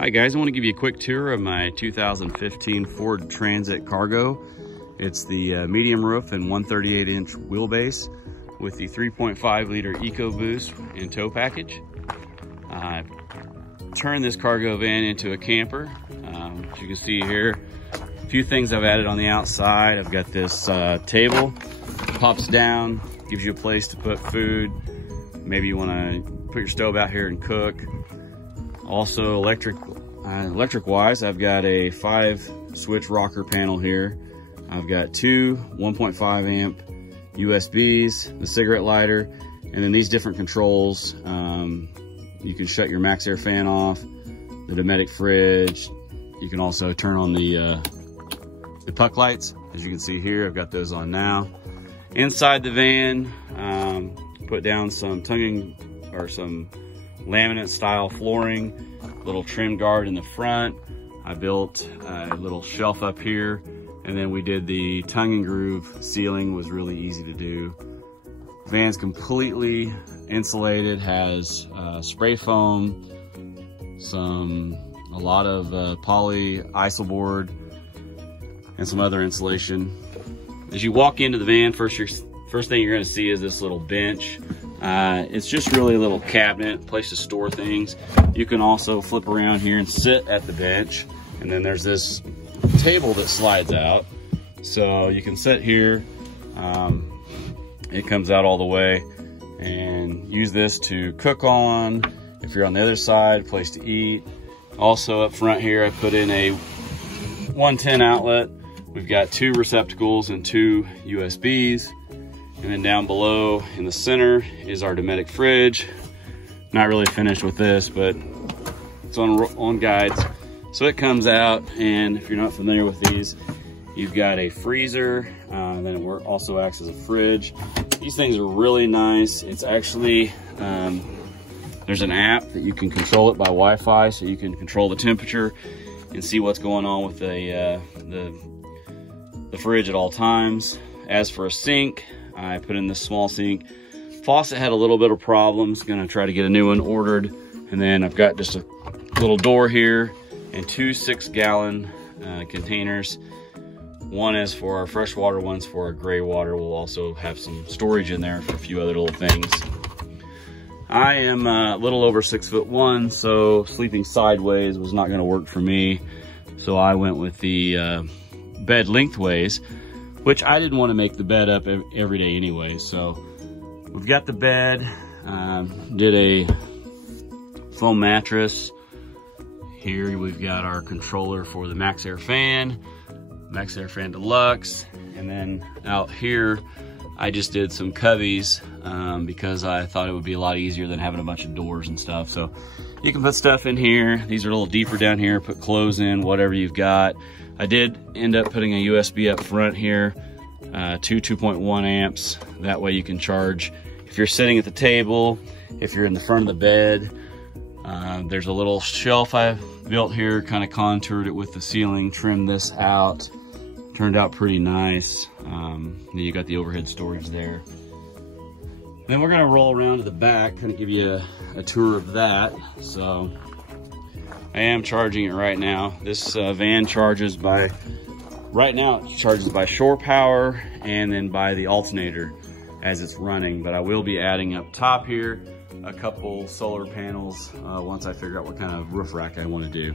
Hi guys, I want to give you a quick tour of my 2015 Ford Transit Cargo. It's the medium roof and 138-inch wheelbase with the 3.5 liter EcoBoost and tow package. I've turned this cargo van into a camper. As you can see here, a few things I've added on the outside. I've got this table, pops down, gives you a place to put food. Maybe you want to put your stove out here and cook. Also electric wise, I've got a 5-switch rocker panel here. I've got two 1.5 amp USBs, the cigarette lighter, and then these different controls. You can shut your MaxxAir fan off, the Dometic fridge. You can also turn on the puck lights. As you can see here, I've got those on now. Inside the van, put down some some laminate style flooring, little trim guard in the front. I built a little shelf up here, and then we did the tongue and groove ceiling. Was really easy to do. Van's completely insulated, has spray foam, a lot of poly isoboard, and some other insulation. As you walk into the van, first thing you're going to see is this little bench. It's just really a little cabinet, place to store things. You can also flip around here and sit at the bench. And then there's this table that slides out. So you can sit here. It comes out all the way, and use this to cook on. If you're on the other side, place to eat. Also up front here, I put in a 110 outlet. We've got two receptacles and two USBs. And then down below in the center is our Dometic fridge. Not really finished with this, but it's on guides. So it comes out, and if you're not familiar with these, you've got a freezer, and then it also acts as a fridge. These things are really nice. It's actually, there's an app that you can control it by Wi-Fi, so you can control the temperature and see what's going on with the fridge at all times. As for a sink, I put in this small sink. Faucet had a little bit of problems. Gonna try to get a new one ordered. And then I've got just a little door here and two 6-gallon containers. One is for our fresh water, one's for our gray water. We'll also have some storage in there for a few other little things. I am a little over 6'1", so sleeping sideways was not gonna work for me. So I went with the bed lengthways, which I didn't want to make the bed up every day anyway. So we've got the bed, did a foam mattress. Here we've got our controller for the MaxxAir fan Deluxe. And then out here, I just did some coveys because I thought it would be a lot easier than having a bunch of doors and stuff. So you can put stuff in here. These are a little deeper down here, put clothes in, whatever you've got. I did end up putting a USB up front here, two 2.1 amps. That way you can charge if you're sitting at the table, if you're in the front of the bed. There's a little shelf I built here, kind of contoured it with the ceiling, trimmed this out. Turned out pretty nice. Then you got the overhead storage there. Then we're gonna roll around to the back, kind of give you a tour of that. So I am charging it right now. This van charges right now it charges by shore power and then by the alternator as it's running. But I will be adding up top here a couple solar panels once I figure out what kind of roof rack I want to do.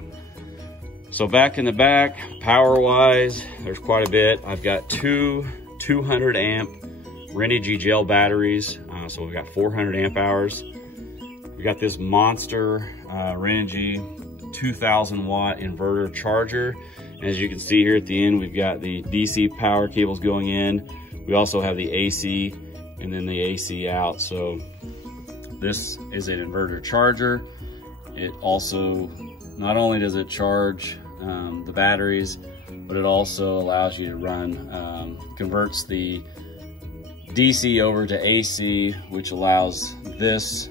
So back in the back, power wise, there's quite a bit. I've got two 200 amp Renogy gel batteries. So we've got 400 amp hours. We got this monster Renogy 2000 watt inverter charger. As you can see here at the end, we've got the DC power cables going in. We also have the AC and then the AC out. So this is an inverter charger. It also, not only does it charge the batteries, but it also allows you to run, converts the DC over to AC, which allows this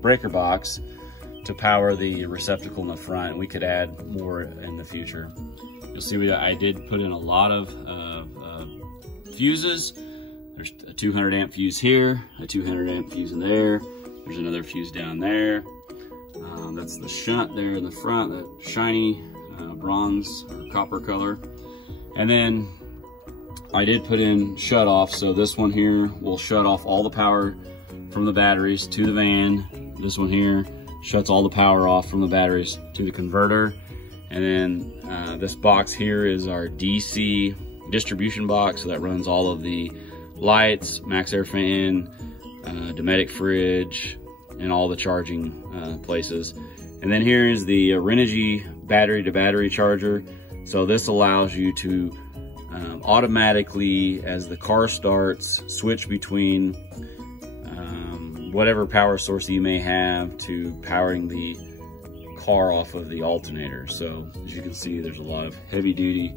breaker box to power the receptacle in the front. We could add more in the future. You'll see I did put in a lot of fuses. There's a 200 amp fuse here, a 200 amp fuse in there. There's another fuse down there. That's the shunt there in the front, that shiny bronze or copper color. And then I did put in shut off, so this one here will shut off all the power from the batteries to the van. This one here shuts all the power off from the batteries to the converter. And then this box here is our DC distribution box, so that runs all of the lights, max air fan, Dometic fridge, and all the charging places. And then here is the Renogy battery to battery charger. So this allows you to automatically, as the car starts, switch between whatever power source you may have to powering the car off of the alternator. So as you can see, there's a lot of heavy duty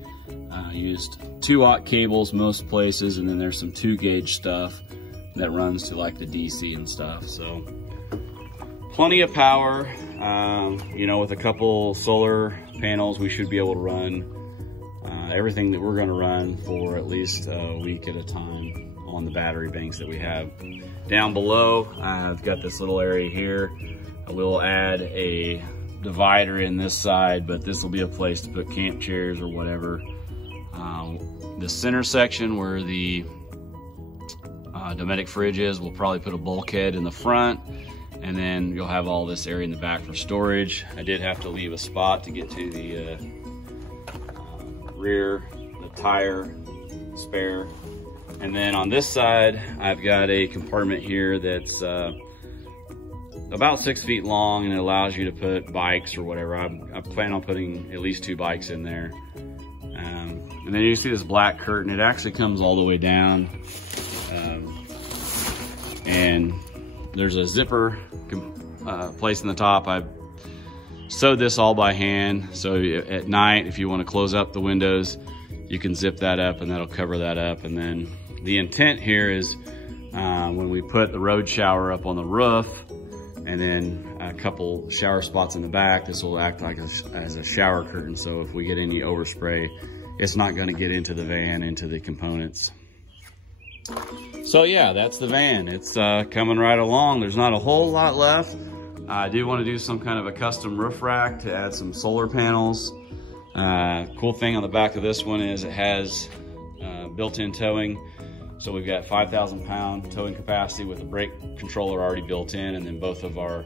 used 2-aught cables most places, and then there's some 2-gauge stuff that runs to like the DC and stuff. So plenty of power. You know, with a couple solar panels, we should be able to run everything that we're going to run for at least a week at a time on the battery banks that we have. Down below, I've got this little area here. I will add a divider in this side, but this will be a place to put camp chairs or whatever. The center section where the Dometic fridge is, we'll probably put a bulkhead in the front, and then you'll have all this area in the back for storage. I did have to leave a spot to get to the rear, the tire spare. And then on this side, I've got a compartment here that's about 6 feet long, and it allows you to put bikes or whatever. I plan on putting at least 2 bikes in there. And then you see this black curtain. It actually comes all the way down. And there's a zipper place in the top. I sewed this all by hand. So at night, if you want to close up the windows, you can zip that up and that'll cover that up. And then the intent here is when we put the road shower up on the roof, and then a couple shower spots in the back, this will act like as a shower curtain. So if we get any overspray, it's not gonna get into the van, into the components. So yeah, that's the van. It's coming right along. There's not a whole lot left. I do wanna do some kind of a custom roof rack to add some solar panels. Cool thing on the back of this one is it has built-in towing. So we've got 5,000 pound towing capacity with a brake controller already built in, and then both of our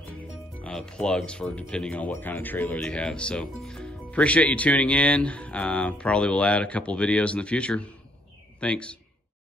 plugs for depending on what kind of trailer you have. So appreciate you tuning in. Probably will add a couple videos in the future. Thanks.